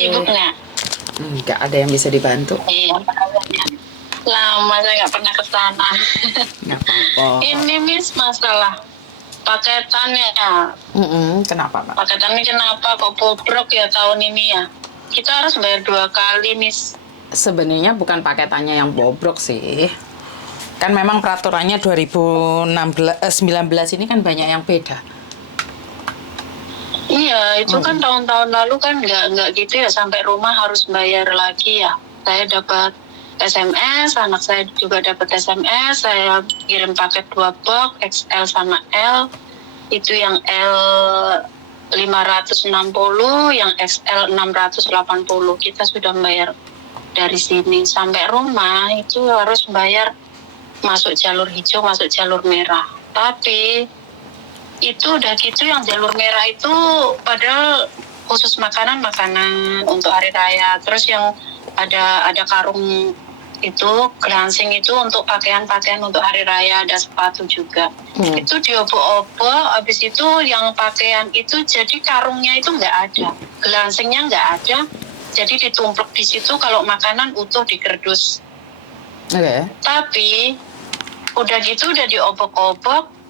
Sibuk nggak? Nggak ada yang bisa dibantu. Iya, makanya. Lama saya nggak pernah ke sana. Nggak apa-apa. Ini Miss masalah paketannya. Kenapa, Pak? Paketannya kenapa kok bobrok ya tahun ini ya? Kita harus bayar 2 kali, Miss. Sebenarnya bukan paketannya yang bobrok sih. Kan memang peraturannya 2019 ini kan banyak yang beda. Iya, itu kan tahun-tahun lalu kan nggak gitu ya, sampai rumah harus bayar lagi ya. Saya dapat SMS, anak saya juga dapat SMS, saya kirim paket 2 box, XL sama L. Itu yang L 560, yang XL 680. Kita sudah bayar dari sini sampai rumah itu harus bayar masuk jalur hijau, masuk jalur merah. Tapi itu udah gitu yang jalur merah itu padahal khusus makanan untuk hari raya. Terus yang ada karung itu glansing itu untuk pakaian untuk hari raya, ada sepatu juga. Itu diobok-obok, habis itu yang pakaian itu jadi karungnya itu nggak ada, glansingnya nggak ada, jadi ditumplek di situ. Kalau makanan utuh di kerdus. Tapi udah gitu udah diobok-obok.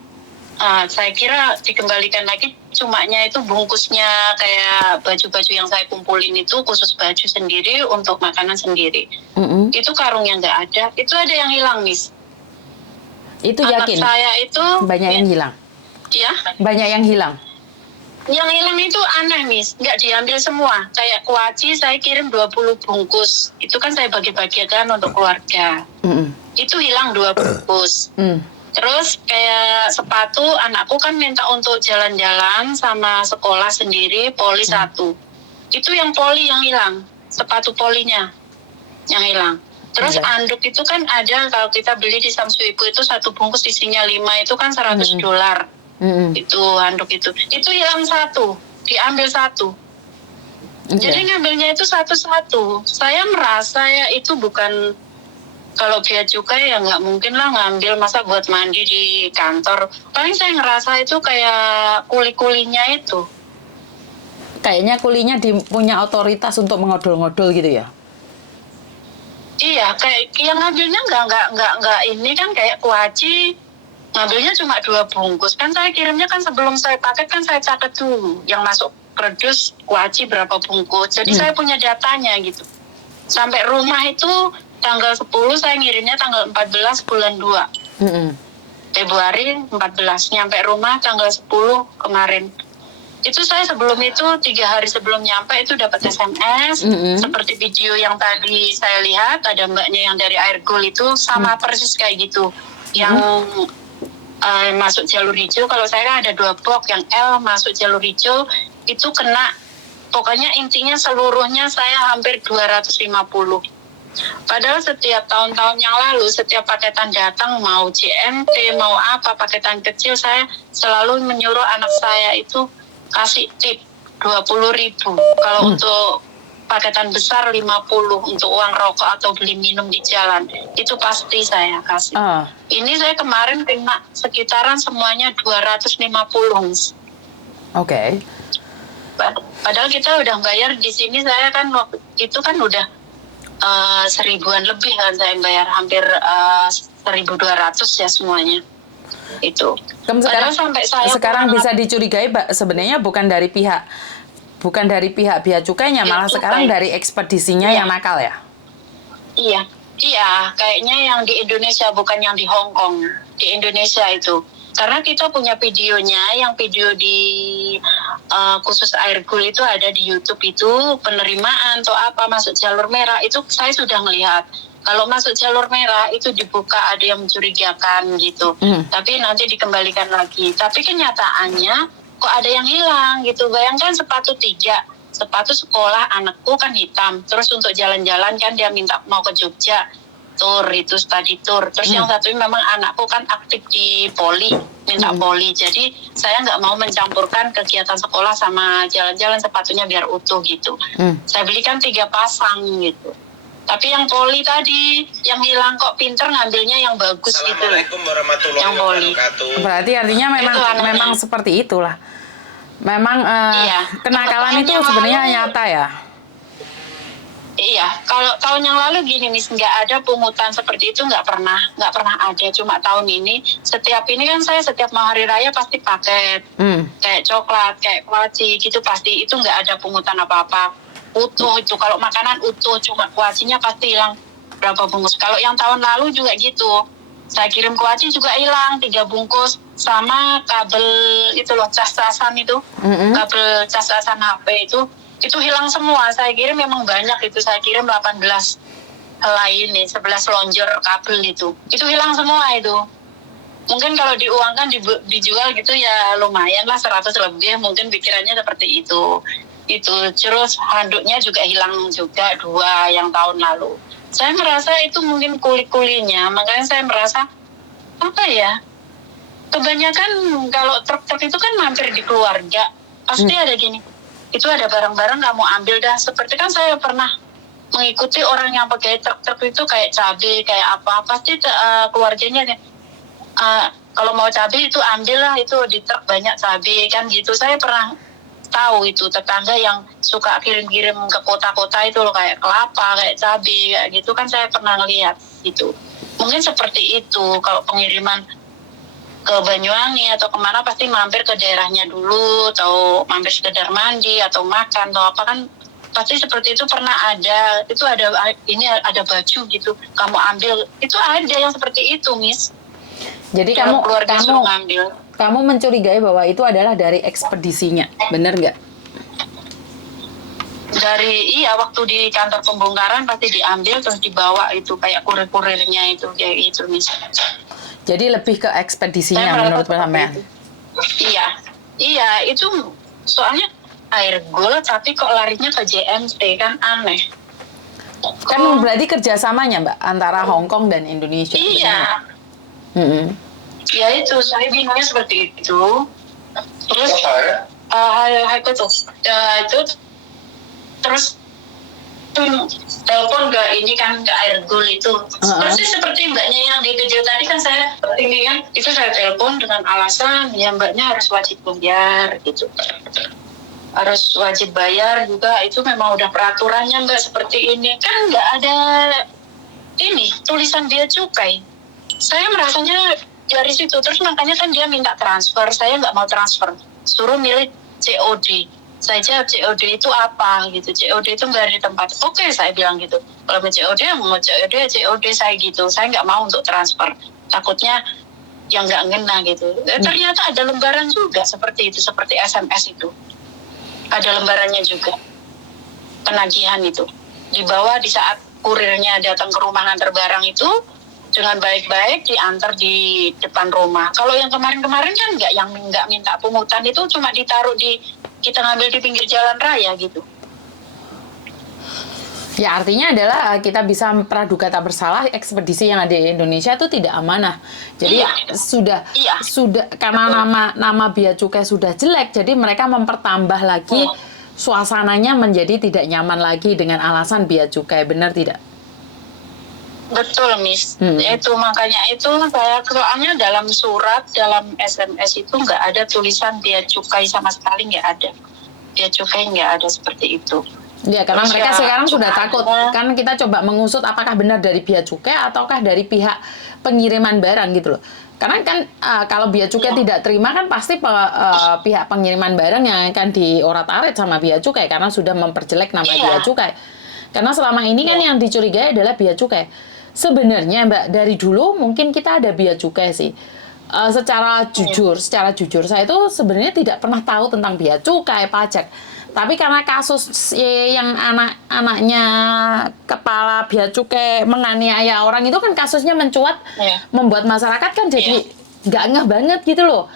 Saya kira dikembalikan lagi, cumanya itu bungkusnya kayak baju-baju yang saya kumpulin itu khusus baju sendiri untuk makanan sendiri. Itu karungnya nggak ada, itu ada yang hilang, Miss. Itu yakin? Anak saya itu banyak yang hilang. Iya. Banyak yang hilang. Yang hilang itu aneh, Miss, nggak diambil semua. Kayak kuaci saya kirim 20 bungkus, itu kan saya bagi-bagikan untuk keluarga. Itu hilang 2 bungkus. Terus kayak sepatu, anakku kan minta untuk jalan-jalan sama sekolah sendiri, poli 1. Itu yang poli yang hilang, sepatu polinya yang hilang. Terus anduk itu kan ada, kalau kita beli di Samsu Ibu itu 1 bungkus isinya 5, itu kan $100. Itu anduk itu hilang 1, diambil 1. Jadi ngambilnya itu satu-satu. Saya merasa ya itu bukan, kalau bea cukai ya nggak mungkin lah ngambil masa buat mandi di kantor. Paling saya ngerasa itu kayak kuli-kulinya itu. Kayaknya kulinya punya otoritas untuk mengodol-ngodol gitu ya? Iya, kayak yang ngambilnya nggak ini kan kayak kuaci, ngambilnya cuma 2 bungkus. Kan saya kirimnya kan sebelum saya paket kan saya catat dulu yang masuk kardus kuaci berapa bungkus. Jadi saya punya datanya gitu. Sampai rumah itu tanggal 10 saya ngirimnya tanggal 14 bulan 2. Februari 14, nyampe rumah tanggal 10 kemarin. Itu saya sebelum itu 3 hari sebelum nyampe itu dapat SMS, seperti video yang tadi saya lihat, ada mbaknya yang dari Airgold itu sama persis kayak gitu. Yang masuk jalur hijau, kalau saya kan ada 2 box, yang L masuk jalur hijau itu kena, pokoknya intinya seluruhnya saya hampir 250. Padahal setiap tahun-tahun yang lalu, setiap paketan datang, mau CNT, mau apa, paketan kecil, saya selalu menyuruh anak saya itu kasih tip 20.000. Kalau untuk paketan besar 50 untuk uang rokok atau beli minum di jalan, itu pasti saya kasih. Ini saya kemarin kena sekitaran semuanya 250. Padahal kita udah bayar di sini, saya kan waktu itu kan udah 1.000-an lebih kan saya bayar, hampir 1.200 ya semuanya itu. Sampai sekarang bisa dicurigai sebenarnya bukan dari pihak bea cukainya, malah sekarang dari ekspedisinya yang nakal ya. Iya, kayaknya yang di Indonesia bukan yang di Hong Kong, di Indonesia itu. Karena kita punya videonya, yang video di khusus Airgold itu ada di YouTube, itu penerimaan atau apa masuk jalur merah itu saya sudah melihat. Kalau masuk jalur merah itu dibuka, ada yang mencurigakan gitu. Tapi nanti dikembalikan lagi. Tapi kenyataannya kok ada yang hilang gitu. Bayangkan sepatu 3, sepatu sekolah anakku kan hitam. Terus untuk jalan-jalan kan dia minta mau ke Jogja, tour itu study tour. Terus yang satu memang anakku kan aktif di poli, minta poli. Jadi saya nggak mau mencampurkan kegiatan sekolah sama jalan-jalan, sepatunya biar utuh gitu. Saya belikan 3 pasang gitu. Tapi yang poli tadi yang hilang, kok pinter ngambilnya yang bagus gitu. Assalamualaikum warahmatullahi wabarakatuh. Berarti artinya memang seperti itulah. Memang kenakalan itu sebenarnya nyata ya. Iya, kalau tahun yang lalu gini Miss, nggak ada pungutan seperti itu, nggak pernah ada. Cuma tahun ini, setiap mau hari raya pasti paket, kayak coklat, kayak kuaci gitu pasti, itu nggak ada pungutan apa-apa. Utuh itu, kalau makanan utuh, cuma kuacinya pasti hilang berapa bungkus. Kalau yang tahun lalu juga gitu, saya kirim kuaci juga hilang 3 bungkus, sama kabel itu loh, cas-casan itu, kabel cas-casan HP itu hilang semua. Saya kirim memang banyak itu, saya kirim 18 helai ini, 11 lonjor kabel itu hilang semua itu. Mungkin kalau diuangkan dijual gitu ya lumayan lah, 100 lebih, mungkin pikirannya seperti itu. Terus handuknya juga hilang juga 2 yang tahun lalu. Saya merasa itu mungkin kuli-kulinya, makanya saya merasa apa ya, kebanyakan kalau truk-truk itu kan mampir di keluarga, pasti ada gini, itu ada barang-barang nggak mau ambil dah. Seperti kan saya pernah mengikuti orang yang pakai truk-truk itu kayak cabai, kayak apa, pasti keluarganya kalau mau cabai itu ambil lah, itu di truk banyak cabai kan gitu. Saya pernah tahu itu tetangga yang suka kirim-kirim ke kota-kota itu loh, kayak kelapa, kayak cabai, kayak gitu kan, saya pernah ngelihat gitu. Mungkin seperti itu kalau pengiriman ke Banyuwangi atau kemana pasti mampir ke daerahnya dulu, atau mampir sekedar mandi atau makan atau apa kan, pasti seperti itu. Pernah ada, itu ada baju gitu, kamu ambil, itu ada yang seperti itu Miss. Jadi kamu mencurigai bahwa itu adalah dari ekspedisinya, benar nggak? Waktu di kantor pembongkaran pasti diambil terus dibawa itu, kayak kurir-kurirnya itu kayak gitu Miss. Jadi lebih ke ekspedisinya menurut sampean? Iya, itu soalnya air gold tapi kok larinya ke JMT, kan aneh. Kan berarti kerjasamanya Mbak antara Hong Kong dan Indonesia. Iya. Ya itu, saya bingungnya seperti itu. Terus terus telepon ke ini kan, ke air gold itu. Seperti mbaknya yang di video tadi kan, saya ini kan, itu saya telepon dengan alasan ya mbaknya harus wajib bayar gitu. Harus wajib bayar juga, itu memang udah peraturannya mbak seperti ini. Kan nggak ada ini tulisan bea cukai. Saya merasanya dari situ, terus makanya kan dia minta transfer, saya nggak mau transfer, suruh milih COD. Saya jawab COD itu apa gitu, COD itu bayar di tempat. Oke, saya bilang gitu, kalau mau COD saya gitu, saya nggak mau untuk transfer, takutnya yang nggak ngena gitu. Ternyata ada lembaran juga seperti itu, seperti SMS itu, ada lembarannya juga, penagihan itu dibawa di saat kurirnya datang ke rumah ngantar barang itu, dengan baik-baik diantar di depan rumah. Kalau yang kemarin-kemarin kan nggak minta pungutan, itu cuma ditaruh kita ngambil di pinggir jalan raya gitu. Ya artinya adalah kita bisa praduga tak bersalah, ekspedisi yang ada di Indonesia itu tidak amanah. Jadi sudah karena nama bea cukai sudah jelek, jadi mereka mempertambah lagi suasananya menjadi tidak nyaman lagi dengan alasan bea cukai, benar tidak? Betul Miss, itu makanya itu saya, soalnya dalam surat, dalam SMS itu nggak ada tulisan bea cukai sama sekali, nggak ada. Bea cukai nggak ada seperti itu. Ya karena terus mereka sekarang sudah takut, kan kita coba mengusut apakah benar dari bea cukai ataukah dari pihak pengiriman barang gitu loh. Karena kan kalau bea cukai tidak terima kan pasti pihak pengiriman barang yang akan diorat-arit sama bea cukai karena sudah memperjelek nama bea cukai. Karena selama ini kan yang dicurigai adalah bea cukai. Sebenarnya Mbak, dari dulu mungkin kita ada bea cukai sih. Secara jujur saya itu sebenarnya tidak pernah tahu tentang bea cukai, pajak. Tapi karena kasus yang anak-anaknya kepala bea cukai menganiaya orang itu kan kasusnya mencuat, membuat masyarakat kan jadi nggak ngeh banget gitu loh.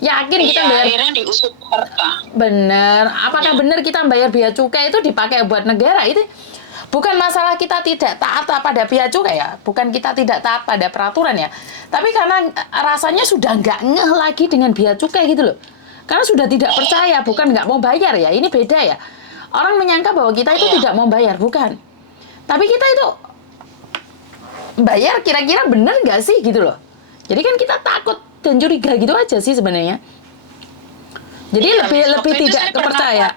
Yakin kita bayar, akhirnya diusut harta. Bener, apakah benar kita bayar bea cukai itu dipakai buat negara? Itu bukan masalah kita tidak taat pada bea cukai ya, bukan kita tidak taat pada peraturan ya, tapi karena rasanya sudah nggak ngeh lagi dengan bea cukai gitu loh, karena sudah tidak percaya, bukan nggak mau bayar ya, ini beda ya. Orang menyangka bahwa kita itu tidak mau bayar, bukan, tapi kita itu bayar kira-kira benar nggak sih gitu loh. Jadi kan kita takut dan curiga gitu aja sih sebenarnya. Jadi lebih tidak kepercaya.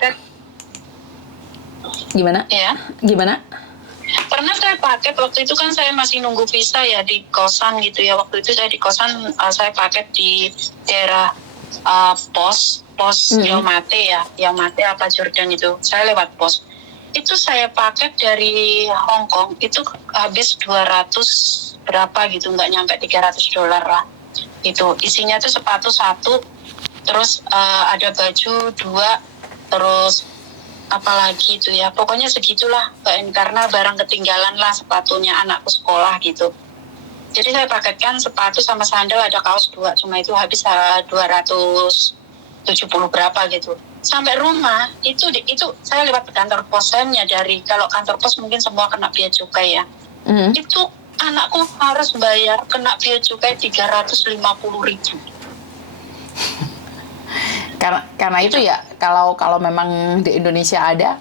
Gimana? Iya. Gimana? Karena saya paket waktu itu kan saya masih nunggu visa ya di kosan gitu ya. Waktu itu saya di kosan, saya paket di daerah pos Yaumate ya, Yaumate apa Jordan itu. Saya lewat pos. Itu saya paket dari Hong Kong itu habis 200 berapa gitu, nggak nyampe $300 lah. Itu isinya tuh sepatu 1, terus ada baju 2, terus apalagi itu ya, pokoknya segitulah karena barang ketinggalan lah sepatunya anakku sekolah gitu. Jadi saya paketkan sepatu sama sandal, ada kaos 2, cuma itu habis 270 berapa gitu. Sampai rumah itu saya lewat kantor pos, saya menyadari kalau kantor pos mungkin semua kena bea cukai ya. Itu anakku harus bayar kena bea cukai 350.000. Karena itu ya, kalau memang di Indonesia ada,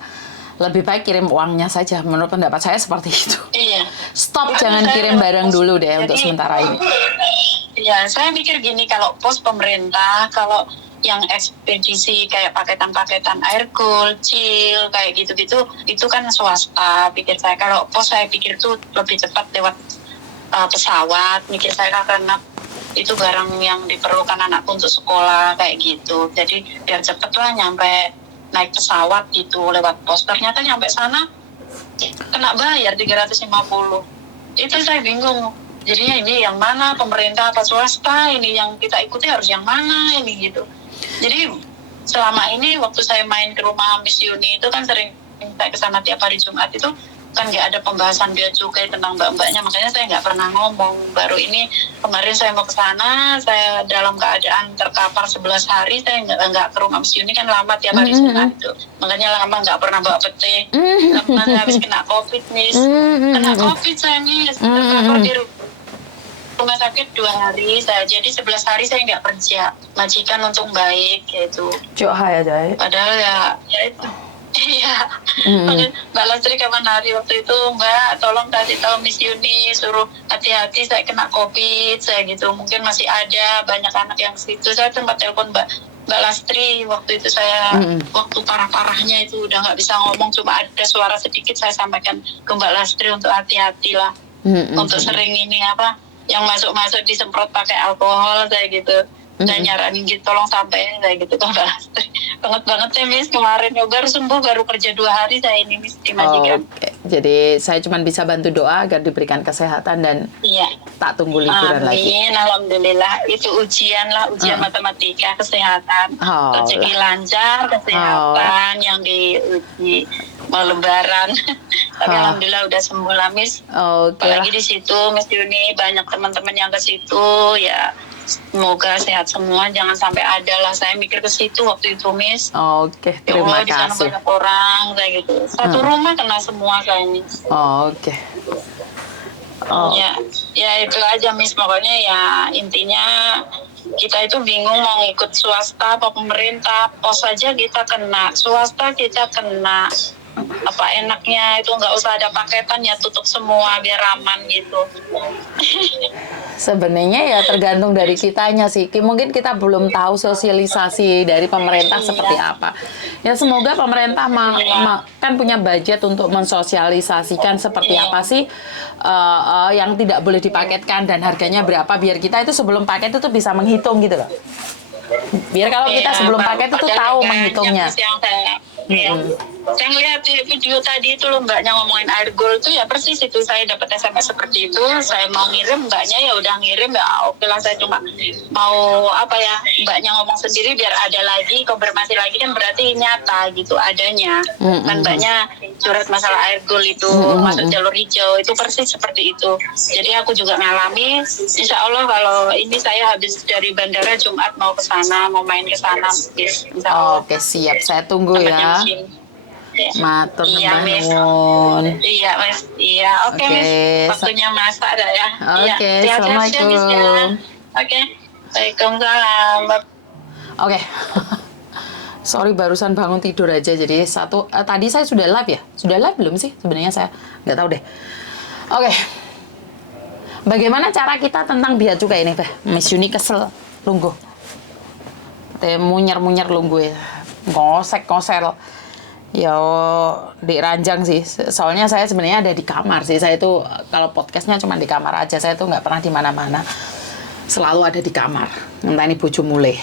lebih baik kirim uangnya saja. Menurut pendapat saya seperti itu. Iya. Stop, jangan kirim barang dulu deh untuk sementara ini. Iya, saya mikir gini, kalau pos pemerintah, kalau yang ekspedisi kayak paketan-paketan air cool, chill, kayak gitu-gitu, itu kan swasta, pikir saya. Kalau pos saya pikir tuh lebih cepat lewat pesawat, mikir saya, karena itu barang yang diperlukan anakku untuk sekolah kayak gitu. Jadi biar cepet lah nyampe naik pesawat gitu lewat pos. Ternyata nyampe sana kena bayar 350. Itu saya bingung. Jadinya ini yang mana, pemerintah apa swasta? Ini yang kita ikuti harus yang mana ini gitu. Jadi selama ini waktu saya main ke rumah Miss Yuni itu kan sering saya kesana tiap hari Jumat itu kan nggak ada pembahasan bea cukai tentang mbak-mbaknya, makanya saya nggak pernah ngomong. Baru ini kemarin saya mau ke sana, saya dalam keadaan terkapar 11 hari, saya nggak ke rumah Miss Yuni kan lama tiap hari Jumat itu, makanya lama nggak pernah bawa pete. Karena habis kena COVID nih, kena COVID saya nih, terkapar di rumah sakit 2 hari, jadi 11 hari saya nggak kerja, majikan untung baik gitu. Hai aja. Padahal ya itu. Iya, Mbak Lastri kapan hari waktu itu, Mbak tolong kasih tahu Miss Yuni, suruh hati-hati saya kena COVID, saya gitu, mungkin masih ada banyak anak yang situ. Saya sempat telepon Mbak Lastri waktu itu, saya waktu parah-parahnya itu udah nggak bisa ngomong, cuma ada suara sedikit, saya sampaikan ke Mbak Lastri untuk hati-hati lah, untuk sering ini yang masuk-masuk disemprot pakai alkohol, saya gitu. Dan nyaranin gitu, tolong sampein kayak gitu ke Mbak Lastri. Banget ya Miss, kemarin baru sembuh, baru kerja 2 hari saya ini Miss di majikan. Oke. Jadi saya cuma bisa bantu doa agar diberikan kesehatan dan tak tunggu liburan lagi. Amin, alhamdulillah. Itu ujian matematika, kesehatan, rezeki lancar, kesehatan yang diuji mau lebaran. Tapi alhamdulillah udah sembuh lah Miss. Apalagi di situ Miss Yuni banyak teman-teman yang ke situ ya. Semoga sehat semua, jangan sampai ada lah. Saya mikir ke situ waktu itu Miss. Terima kasih. Di sana banyak orang kayak gitu. Satu rumah kena semua saya Miss. Ya itu aja Miss, pokoknya ya intinya kita itu bingung mau ngikut swasta apa pemerintah. Pos aja kita kena, swasta kita kena. Apa enaknya itu nggak usah ada paketan, ya tutup semua biar aman gitu. Sebenarnya ya tergantung dari kitanya sih. Mungkin kita belum tahu sosialisasi dari pemerintah seperti apa. Ya semoga pemerintah kan punya budget untuk mensosialisasikan seperti apa sih yang tidak boleh dipaketkan dan harganya berapa, biar kita itu sebelum paket itu bisa menghitung gitu loh. Biar kalau kita sebelum paket itu tahu menghitungnya. Saya ngeliat di video tadi itu loh, mbaknya ngomongin air gold itu ya persis itu, saya dapat SMS seperti itu, saya mau ngirim, mbaknya ya udah ngirim, ya oke lah, saya cuma mau mbaknya ngomong sendiri biar ada lagi, konfirmasi lagi, kan berarti nyata gitu adanya. Kan mbaknya curhat masalah air gold itu masuk jalur hijau, itu persis seperti itu. Jadi aku juga ngalami, insya Allah kalau ini saya habis dari bandara Jumat mau ke sana, mau main ke sana. Oke, siap, saya tunggu ya. Matur nuwun. Iya Mas. Iya, oke Mas. Waktunya masak dah ya. Oke, assalamualaikum. Oke. Waalaikumsalam. Oke. Sorry, barusan bangun tidur aja. Jadi tadi saya sudah live ya? Sudah live belum sih? Sebenarnya saya nggak tahu deh. Oke. Bagaimana cara kita tentang bea cukai ini, Teh? Miss Yuni kesel, lungguh. Teh munyer-munyer lungguh ya. Ngosek-ngosel. Ya, di ranjang sih. Soalnya saya sebenarnya ada di kamar sih. Saya itu kalau podcastnya cuma di kamar aja. Saya tuh nggak pernah di mana-mana. Selalu ada di kamar. Entah ini bojo mulai.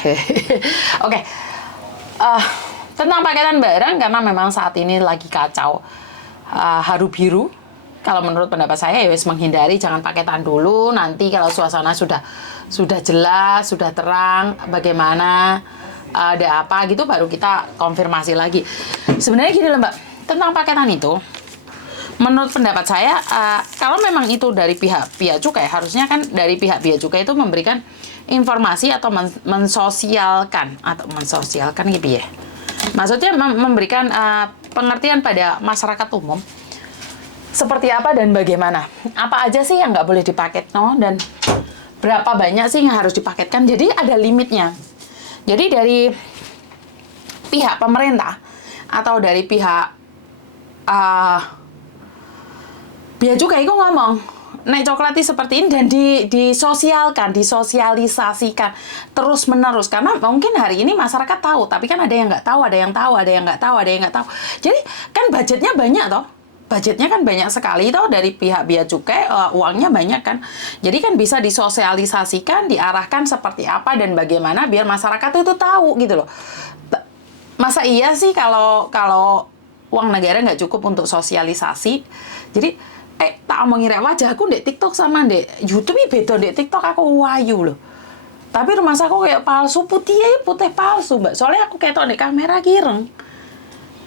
Oke. Tentang paketan barang, karena memang saat ini lagi kacau. Haru biru. Kalau menurut pendapat saya ya wis menghindari, jangan paketan dulu. Nanti kalau suasana sudah jelas, sudah terang, bagaimana ada apa gitu, baru kita konfirmasi lagi. Sebenarnya gini loh Mbak, tentang paketan itu, menurut pendapat saya, kalau memang itu dari pihak Bea Cukai, harusnya kan dari pihak Bea Cukai itu memberikan informasi atau mensosialkan gitu ya. Maksudnya memberikan pengertian pada masyarakat umum seperti apa dan bagaimana. Apa aja sih yang nggak boleh dipaket, dan berapa banyak sih yang harus dipaketkan. Jadi ada limitnya. Jadi dari pihak pemerintah atau dari pihak Bea Cukai itu ngomong, nek coklatnya seperti ini, dan disosialisasikan terus menerus, karena mungkin hari ini masyarakat tahu, tapi kan ada yang nggak tahu, ada yang tahu, ada yang nggak tahu, ada yang nggak tahu. Jadi kan budgetnya banyak toh. Budgetnya kan banyak sekali toh dari pihak Bea Cukai, uangnya banyak kan. Jadi kan bisa disosialisasikan, diarahkan seperti apa dan bagaimana biar masyarakat itu tahu gitu loh. Masa iya sih kalau uang negara nggak cukup untuk sosialisasi. Jadi tak omongin rek wajahku ndek TikTok sama ndek YouTube iki beda. Ndek TikTok aku wayu loh. Tapi rumah aku kayak palsu, putih palsu, Mbak. Soalnya aku ketok ndek kamera kireng.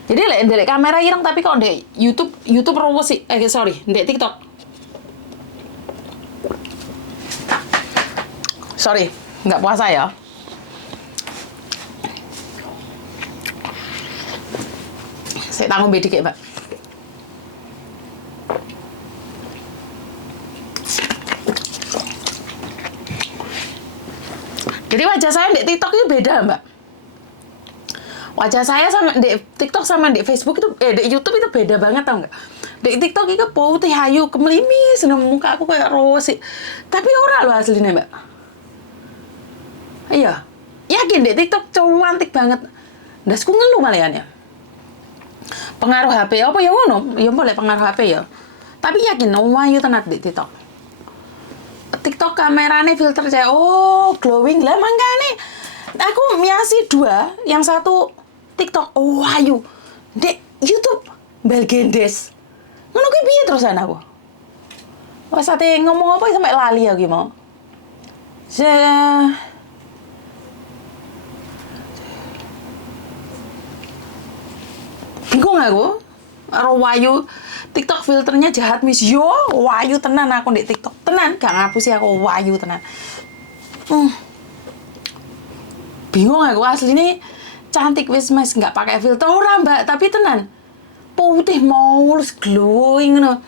Jadi ndek kamera ireng, tapi kok ndek YouTube rowes sih. Ndek TikTok. Sorry, nggak puasa ya. Saya tanggung bedik ya, Mbak. Jadi wajah saya di TikTok itu beda, Mbak. Wajah saya sama di TikTok sama di Facebook itu, di YouTube itu beda banget, tau nggak? Di TikTok itu putih hayu, kemelimis, muka aku kayak rose sih. Tapi ora loh aslinya, Mbak. Iya, yakin di TikTok cantik banget. Dasku ngeluh malahan ya. Pengaruh HP apa ya ngono? Ya boleh pengaruh HP ya. Tapi yakin wayu tenan di TikTok. TikTok kamerane filter saya, glowing lah mangkane. Aku miasi 2, yang satu TikTok wayu. Dek YouTube belgendes. Ngono kuwi piye terusan aku? Wes ate ngomong apa sampai lali aku mau. Bingung aku. Karo wayu TikTok filternya jahat mis. Yo, wayu tenan aku di TikTok. Tenan, gak ngapusi aku wayu tenan. Bingung aku aslinya cantik wis mas, nggak pakai filter ora Mbak, tapi tenan. Putih mulus glowing ngono.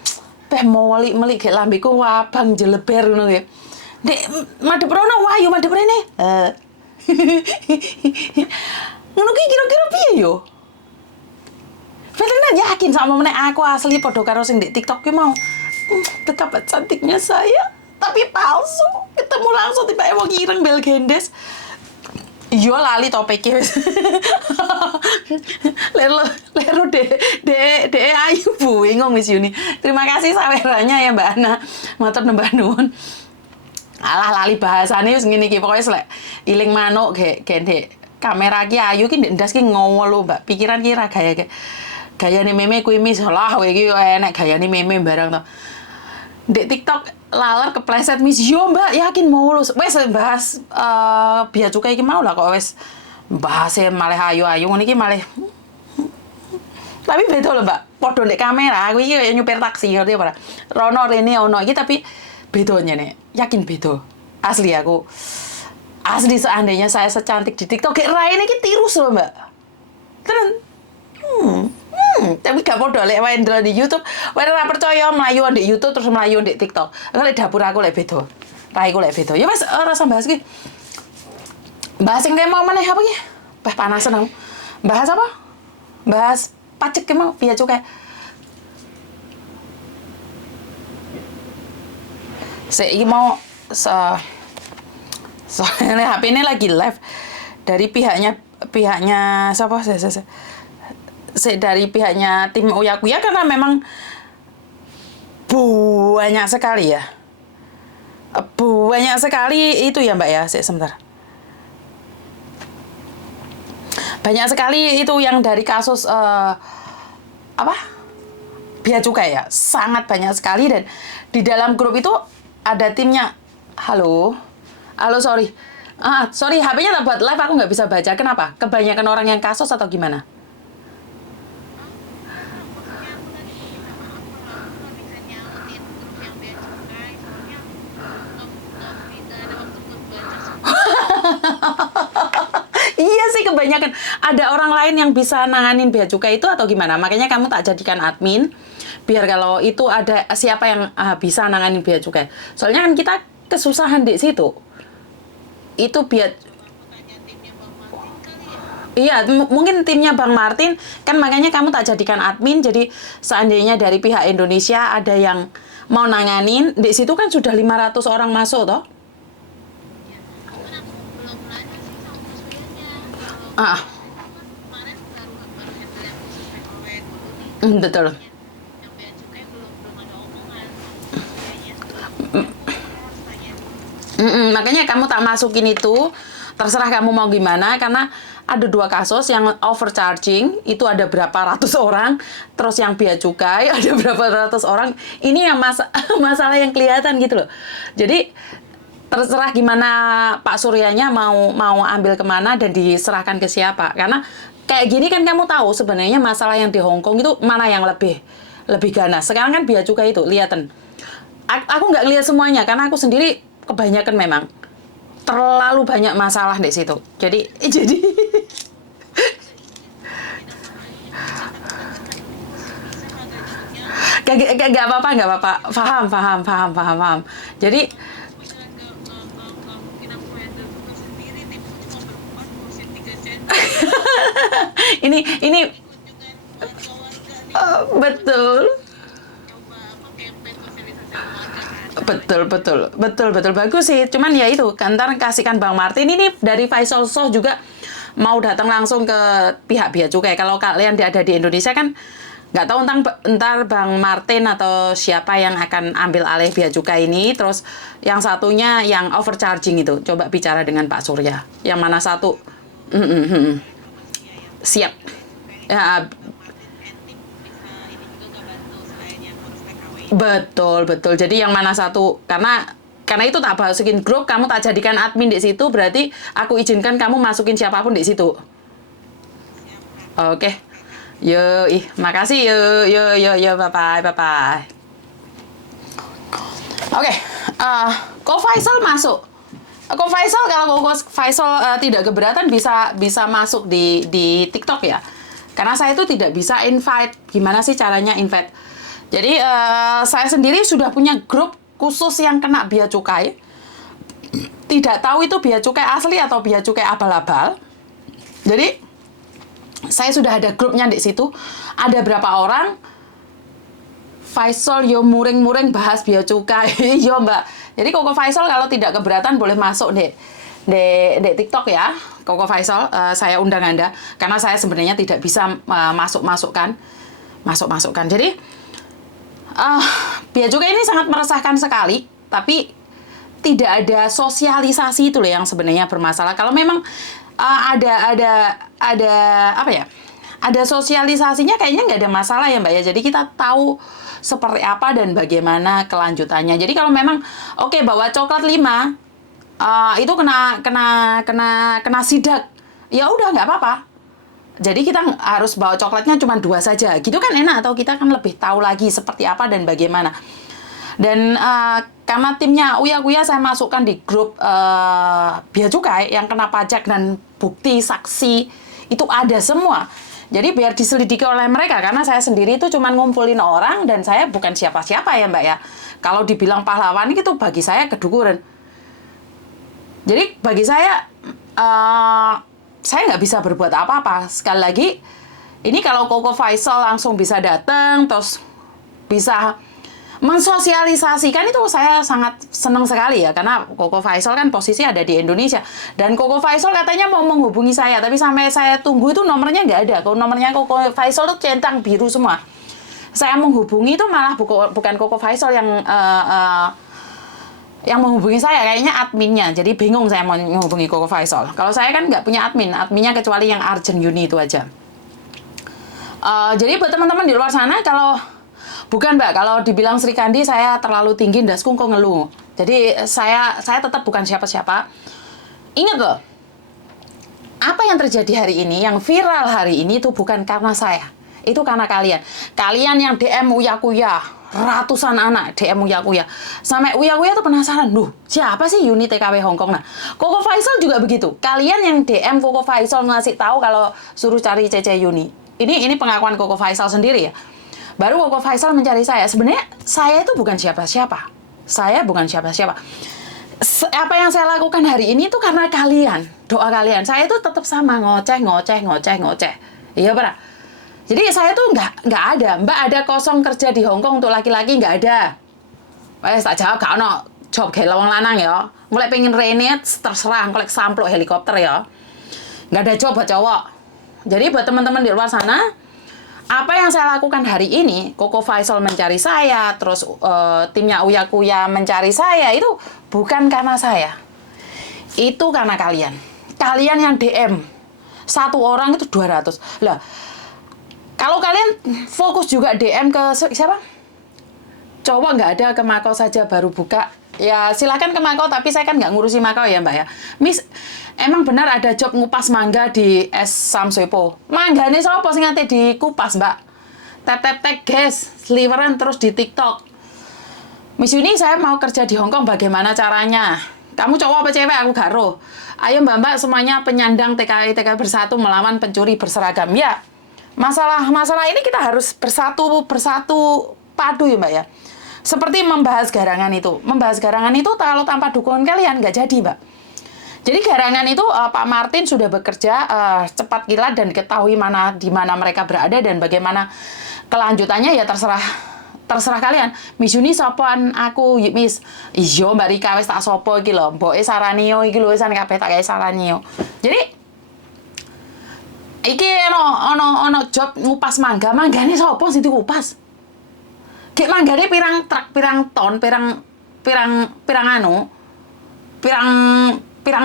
Teh melik gek lambeku wabang jeleber ngono ya. Dek madhep rono wayu madhep rene. Ngono ki kira-kira piye yo? Beneran yakin sama meneh aku asli padha karo sing di TikTok ki mau. Betapa cantiknya saya, tapi palsu. Ketemu langsung tiba wong ireng belgendes. Iya lali topiknya wis. Lero de ayu bingung wis Yuni. Terima kasih saweranya ya Mbak Ana. Matur nembah nuwun. Alah lali bahasane wis ngene iki pokoke selek iling manuk gek kamera ki ayu ki ndek ndas ki ngowo lho Mbak. Pikiran ki ra gayane meme kuwi mis lah kowe iki enek gayane meme barang to. Ndek TikTok laler kepleset mis yo Mbak yakin mulus. Wes bahas Bea Cukai iki mau lah kok wes bahase malih ayu-ayu ngene iki malih. Tapi beda lho Mbak. Padha ndek kamera aku iki kaya nyupir taksi ngerti ora. Rono rene ono iki tapi bedanya nih. Yakin beda. Asli aku. Asli seandainya saya secantik di TikTok kayak Raine iki tirus lho Mbak. Terus tapi gak podo lek Wendra di YouTube. Wendra percaya melayu di YouTube terus melayu di TikTok. Lek dapur aku lek beda. Raiku lek beda. Ya wis rasa bahas ki. Bahas sing tema meneh apa ki? Panasan aku. Bahas apa? Bahas pajak ki mau Bea Cukai. Saya mau soalnya HP ini lagi live dari pihaknya siapa dari pihaknya tim Uyakuya karena memang banyak sekali ya. Banyak sekali itu ya Mbak ya, sebentar. Banyak sekali itu yang dari kasus bea cukai ya, sangat banyak sekali. Dan di dalam grup itu ada timnya. Halo, sorry, HP-nya tak buat live, aku nggak bisa baca. Kenapa? Kebanyakan orang yang kasus atau gimana? Iya sih, kebanyakan ada orang lain yang bisa nanganin bea cukai itu atau gimana? Makanya kamu tak jadikan admin, biar kalau itu ada siapa yang bisa nanganin bea cukai. Soalnya kan kita kesusahan di situ. Itu biar iya, mungkin timnya Bang Martin, kan makanya kamu tak jadikan admin, jadi seandainya dari pihak Indonesia ada yang mau nanganin, di situ kan sudah 500 orang masuk toh. Betul. Makanya kamu tak masukin itu, terserah kamu mau gimana, karena ada 2 kasus yang overcharging, itu ada berapa ratus orang, terus yang bea cukai ada berapa ratus orang, ini yang masalah yang kelihatan gitu loh. Jadi terserah gimana Pak Suryanya mau ambil kemana dan diserahkan ke siapa, karena kayak gini kan kamu tahu sebenarnya masalah yang di Hong Kong itu mana yang lebih ganas. Sekarang kan bea cukai itu lihatan. Aku nggak lihat semuanya karena aku sendiri kebanyakan memang terlalu banyak masalah di situ. Jadi nggak apa-apa. Paham. Jadi ini betul bagus sih. Cuman ya itu kan ntar kasihkan Bang Martin ini dari Faisal Soh juga mau datang langsung ke pihak bea cukai. Kalau kalian ada di Indonesia kan nggak tahu entar Bang Martin atau siapa yang akan ambil alih bea cukai ini. Terus yang satunya yang overcharging itu coba bicara dengan Pak Surya. Yang mana satu? Siap. Ya, betul. Jadi yang mana satu? Karena itu tak masukin grup, kamu tak jadikan admin di situ, berarti aku izinkan kamu masukin siapapun di situ. Oke. Makasih. Bye. Oke. Ko Faisal masuk. Ko Faisal, kalau Ko Faisal tidak keberatan bisa masuk di TikTok ya. Karena saya itu tidak bisa invite. Gimana sih caranya invite? Jadi saya sendiri sudah punya grup khusus yang kena bea cukai. Tidak tahu itu bea cukai asli atau bea cukai abal-abal. Jadi saya sudah ada grupnya di situ. Ada berapa orang? Faisal yo muring-muring bahas bea cukai. Yo Mbak. Jadi Koko Faisal kalau tidak keberatan boleh masuk di TikTok ya. Koko Faisal, saya undang Anda karena saya sebenarnya tidak bisa masukkan. Jadi bea cukai ini sangat meresahkan sekali, tapi tidak ada sosialisasi itu loh yang sebenarnya bermasalah. Kalau memang ada apa ya? Ada sosialisasinya kayaknya nggak ada masalah ya Mbak ya. Jadi kita tahu seperti apa dan bagaimana kelanjutannya. Jadi kalau memang bawa coklat 5 itu kena sidak, ya udah nggak apa-apa. Jadi kita harus bawa coklatnya cuma 2 saja, gitu kan enak, atau kita kan lebih tahu lagi seperti apa dan bagaimana. Dan karena timnya Uyakuya saya masukkan di grup bea cukai yang kena pajak dan bukti saksi itu ada semua. Jadi biar diselidiki oleh mereka, karena saya sendiri itu cuma ngumpulin orang dan saya bukan siapa-siapa ya Mbak ya. Kalau dibilang pahlawan itu bagi saya kedukuran. Jadi bagi saya nggak bisa berbuat apa-apa. Sekali lagi, ini kalau Koko Faisal langsung bisa datang, terus bisa mensosialisasikan itu saya sangat senang sekali ya, karena Koko Faisal kan posisi ada di Indonesia dan Koko Faisal katanya mau menghubungi saya, tapi sampai saya tunggu itu nomornya nggak ada. Nomornya Koko Faisal itu centang biru semua. Saya menghubungi itu malah bukan Koko Faisal yang menghubungi saya, kayaknya adminnya. Jadi bingung saya mau menghubungi Koko Faisal. Kalau saya kan nggak punya adminnya kecuali yang Arjen Yuni itu aja. Jadi buat teman-teman di luar sana, bukan Mbak, kalau dibilang Sri Kandi saya terlalu tinggi, dasku kok ngeluh. Jadi saya tetap bukan siapa-siapa. Ingat loh, apa yang terjadi hari ini, yang viral hari ini itu bukan karena saya. Itu karena kalian. Kalian yang DM Uya-Kuya, ratusan anak DM Uya-Kuya. Sampai Uya-Kuya tuh penasaran, loh siapa sih Yuni TKW Hongkong? Nah, Koko Faisal juga begitu. Kalian yang DM Koko Faisal ngasih tahu kalau suruh cari Cece Yuni. Ini pengakuan Koko Faisal sendiri ya. Baru Koko Faisal mencari saya. Sebenarnya saya itu bukan siapa-siapa. Saya bukan siapa-siapa. Apa yang saya lakukan hari ini itu karena kalian, doa kalian. Saya itu tetap sama, ngoceh. Iya, Pak. Jadi saya tuh nggak ada. Mbak ada kosong kerja di Hongkong untuk laki-laki, nggak ada. Tak jawab, gak ono job kayak lawang lanang ya. Mulai pengen renet, terserah, mulai samplok helikopter ya. Nggak ada job buat cowok. Jadi buat teman-teman di luar sana, apa yang saya lakukan hari ini, Koko Faisal mencari saya, terus timnya Uya-Kuya mencari saya, itu bukan karena saya. Itu karena kalian. Kalian yang DM. Satu orang itu 200. Lah, kalau kalian fokus juga DM ke siapa? Cowok nggak ada, ke Makau saja baru buka. Ya silakan ke Makau, tapi saya kan nggak ngurusi Makau ya Mbak ya. Miss, emang benar ada job ngupas mangga di Es Samsoepo. Manggane sapa sing ngate dikupas, Mbak? Tap guys, sliveran terus di TikTok. Miss Yuni, saya mau kerja di Hongkong, bagaimana caranya? Kamu cowok apa cewek? Aku garo. Ayo Mbak semuanya penyandang TKI bersatu melawan pencuri berseragam. Ya, masalah ini kita harus bersatu padu ya Mbak ya. Seperti membahas garangan itu. Membahas garangan itu kalau tanpa dukungan kalian nggak jadi Mbak. Jadi garangan itu Pak Martin sudah bekerja cepat kilat dan diketahui di mana mereka berada dan bagaimana kelanjutannya ya terserah kalian. Miss Yuni sopan aku Miss. Iyo Mbak Rika wis tak sopo iki lho. Mboke saranio iki lho wisan kabeh tak gawe saranio. Jadi iki ono job ngupas manggane sapa sing dikupas? Gek manggane pirang truk, pirang ton, pirang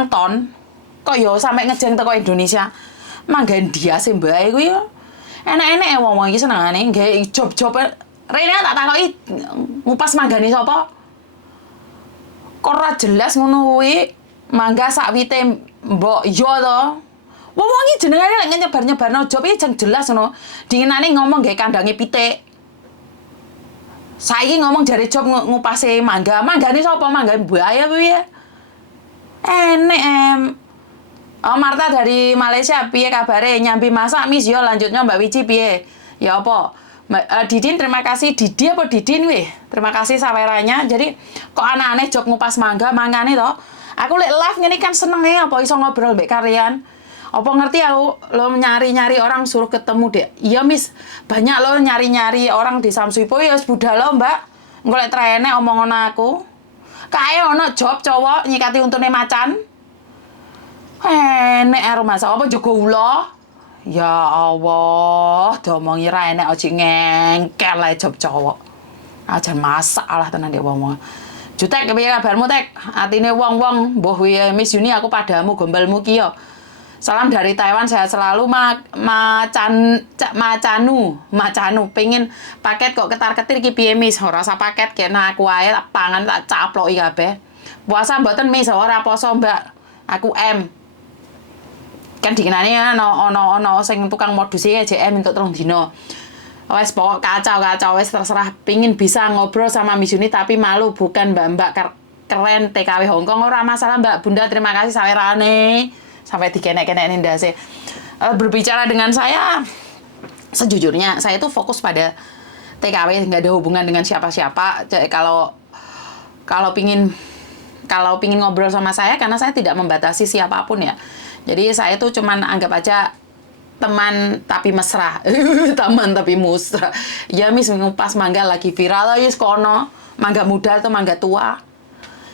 ton. Kok yo sampai ngejeng teko Indonesia. Manggan dia sing bae kuwi yo. Enak-enak wong-wong iki senengane gawe job-job. Rene tak takoki ngupas manggane sapa? Kok ora jelas ngono kuwi. Mangga sakwite mbok yo to. Wong-wong iki jenengane lek nyebar-nyebarno job iki jeng jelas ngono. Dingenane ngomong gawe kandange pitik. Saiki ngomong jare job ngupase manggane sapa? Manggane buaya piye? Enek Marta dari Malaysia, piye kabare? Nyambi masak Miss yo, lanjutnya Mbak Wiji piye? Ya apa? Didin, terima kasih. Didi apa Didin weh? Terima kasih sawerannya. Jadi kok aneh-aneh job ngupas mangane to? Aku lek live ngene kan senenge apa iso ngobrol mbek kalian. Apa ngerti aku lo nyari-nyari orang suruh ketemu dek. Iya Miss, banyak lo nyari-nyari orang di Samsuipo ya budal lo Mbak. Golek trene omong ngono aku. Kae ono job cowok nyikati untune macan. Enek karo masak apa jogo ula. Ya Allah, diomongi ra enek ojo ngengkel ae job cowok. Ajan masak alah tenan dia ngomong. Jutek kepiye kabarmu Tek? Atine wong-wong mbuh wiye Miss Yuni aku padamu gombalmu ki yo. Salam dari Taiwan, saya selalu macanu. Pengen paket kok ketar-ketir ki piye Miss? Ora usah paket kena aku ae tak pangan tak caploki kabeh. Puasa mboten Miss, ora poso Mbak. Aku M. Kan dikenani ono sing tukang modus iki JM untuk 3 dino. Wes pokok kacau wes terserah pengin bisa ngobrol sama Miss Yuni tapi malu bukan Mbak keren TKW Hongkong ora masalah Mbak Bunda terima kasih sawerane. Sampai dikenek-kenekin ndase. Berbicara dengan saya, sejujurnya saya itu fokus pada TKW, nggak ada hubungan dengan siapa-siapa. Kalau pingin ngobrol sama saya, karena saya tidak membatasi siapapun ya. Jadi saya itu cuman anggap aja teman tapi mesra. Teman tapi mesra. Ya mis pas mangga lagi viral ya kono. Mangga muda atau mangga tua.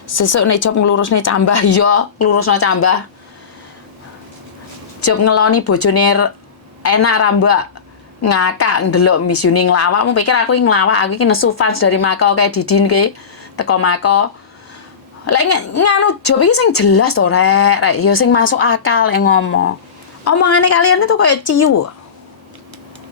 Sesuk nek job nglurusne cambah yo, nglurusno cambah. Job ngeloni bojone enak ra mbak. Ngakak ndelok Miss Yuni nglawak, mau pikir aku nglawak, aku iki nesu fans dari Mako kayak Didin ki. Teko Mako. Lek nganu job iki sing jelas to rek, ya sing masuk akal lek ngomong. Omongane kalian itu kayak ciu.